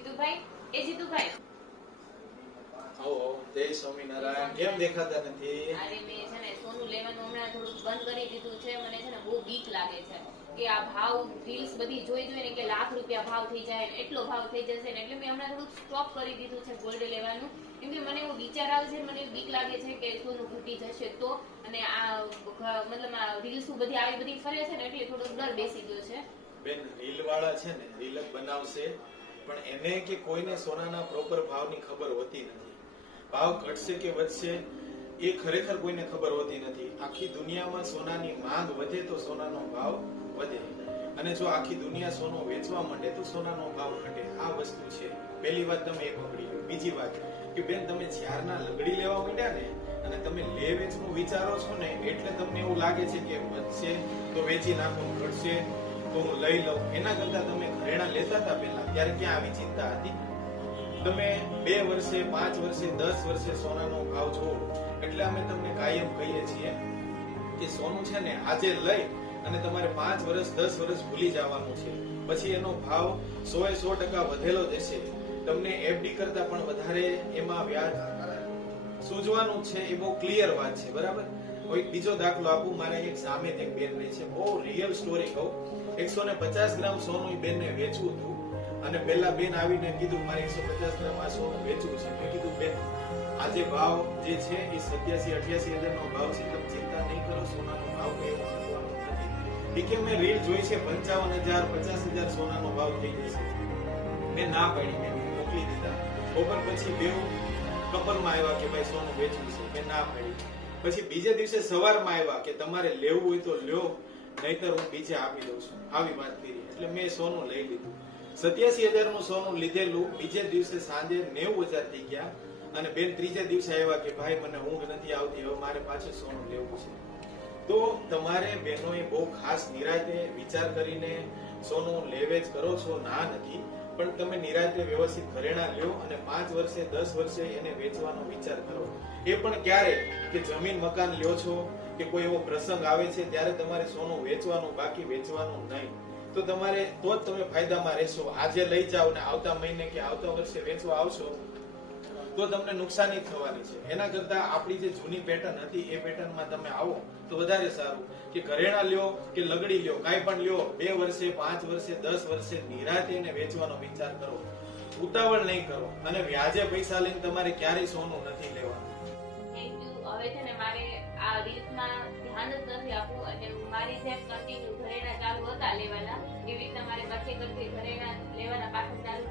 જીતુભાઈ, એ જીતુભાઈ, આવો જય સ્વામિનારાયણ. કેમ દેખાતા નથી? અરે મેં છે ને સોનું લેવાનું હમણાં થોડુંક બંધ કરી દીધું છે. મને છે ને બહુ બીક લાગે છે કે આ ભાવ રીલ્સ બધી જોઈ જોઈને કે લાખ રૂપિયા ભાવ થઈ જાય ને એટલો ભાવ થઈ જશે ને, એટલે મેં હમણાં થોડુંક સ્ટોપ કરી દીધું છે ગોલ્ડ લેવાનું. કેમ કે મને એવો વિચાર આવે છે, મને બીક લાગે છે કે સોનું ઘટી જશે તો, અને આ મતલબ આ રીલ્સ બધી આવી બધી ફરે છે ને એટલે થોડો ડર બેસી ગયો છે. બેન, રીલ વાળા છે ને રીલ જ બનાવશે, પણ એને કે કોઈને સોનાના પ્રોપર ભાવની ખબર હોતી નથી. ભાવ ઘટશે કે વધશે એ ખરેખર કોઈને ખબર હોતી નથી. આખી દુનિયામાં સોનાની માંગ વધે તો સોનાનો ભાવ વધે, અને જો આખી દુનિયા સોનું વેચવા માંડે તો સોનાનો ભાવ ઘટે. આ વસ્તુ છે. પહેલી વાત તમે એ પકડી લો. બીજી વાત કે બેન, તમે જ્યારના લગડી લેવા માંડ્યા ને અને તમે લે વેચનું વિચારો છો ને, એટલે તમને એવું લાગે છે કે વધશે તો વેચી નાખું, ઘટશે તો હું લઈ લઉં. એના કરતા તમે ઘરેણા લેતા હતા પહેલા, ત્યારે ક્યાં આવી ચિંતા હતી? તમે 2 વર્ષે 5 વર્ષે 10 વર્ષે સોનાનો ભાવ જોવો, એટલે અમે તમને કાયમ કહીએ છીએ કે સોનું છે ને આજે લઈ અને તમારે 5 વર્ષ 10 વર્ષ ભૂલી જવાનું છે. પછી એનો ભાવ 100% વધેલો જશે. તમને એફડી કરતા પણ વધારે એમાં વ્યાજ સૂઝવાનું છે. એ બહુ ક્લિયર વાત છે, બરાબર? કોઈ બીજો દાખલો આપું. મારા એક સામે એક બેન રહી છે, બહુ રિયલ સ્ટોરી કહું. 150 ગ્રામ સોનું બેનને વેચવું હતું, અને પેલા બેન આવીને કીધું મારે 150 ગ્રામ આ સોનું વેચવું છે. મેં કીધું બેન, આજે ભાવ જે છે એ 87-88 હજાર નો ભાવ છે, તમે ચિંતા નહીં કરો, સોનાનો ભાવ કોઈ એવો વધવાનો નથી. કે મેં રીલ જોઈ છે 55,000 50,000 સોનાનો ભાવ થઈ જશે. મેં ના પાડી, મેં મોકલી દીધા. બપોર પછી બેવ કપલમાં આવ્યા કે ભાઈ સોનું વેચવું છે. મેં ના પાડી. પછી બીજે દિવસે સવારમાં આવ્યા કે તમારે લેવું હોય તો લ્યો, નહીતર હું બીજે આપી દઉં છું. આવી વાત કરી એટલે મેં સોનું લઈ લીધું. 87,000 નું સોનું લીધેલું. બીજે દિવસે સાંજે 90,000 થઈ ગયા. અને બેન ત્રીજે દિવસે આવ્યા કે ભાઈ મને ઊંઘ નથી આવતી, હવે મારે પાછું સોનું લેવું છે. તો તમારે બહેનોએ બહુ ખાસ નિરાંતે વિચાર કરીને સોનું લેવેચ કરો છો, ના નથી, પણ તમે નિરાંતે વ્યવસ્થિત ઘરેણા લ્યો અને 5 વર્ષે 10 વર્ષે એને વેચવાનો વિચાર કરો. એ પણ ક્યારે કે જમીન મકાન લ્યો છો કે કોઈ એવો પ્રસંગ આવે છે ત્યારે તમારે સોનું વેચવાનું, બાકી વેચવાનું નહીં. તો તમારે તો જ તમે ફાયદામાં રહેશો. આજે લઈ જાઓ ને આવતા મહિને કે આવતા વર્ષે વેચવા આવશો તો તમને નુકસાની થવાની છે. એના કરતા આપણી જે જૂની પેટર્ન હતી એ પેટર્નમાં તમે આવો તો વધારે સારું. કે ઘરેણા લ્યો કે લગડી લ્યો, કાંઈ પણ લ્યો, 2 વર્ષે 5 વર્ષે 10 વર્ષે નિરાંતે એને વેચવાનો વિચાર કરો. ઉતાવળ નહીં કરો, અને વ્યાજે પૈસા લઈને તમારે ક્યારેય સોનું નથી લેવાનું. Thank you. હવે છે ને મારે આ રીલ્સમાં ધ્યાન જ નથી આપવું, અને મારી જેમ કન્ટિન્યુ ઘરેણા ચાલુ હતા લેવાના, એવી રીતના મારે બચે કરતી ઘરેણા લેવાના પાછળ ચાલુ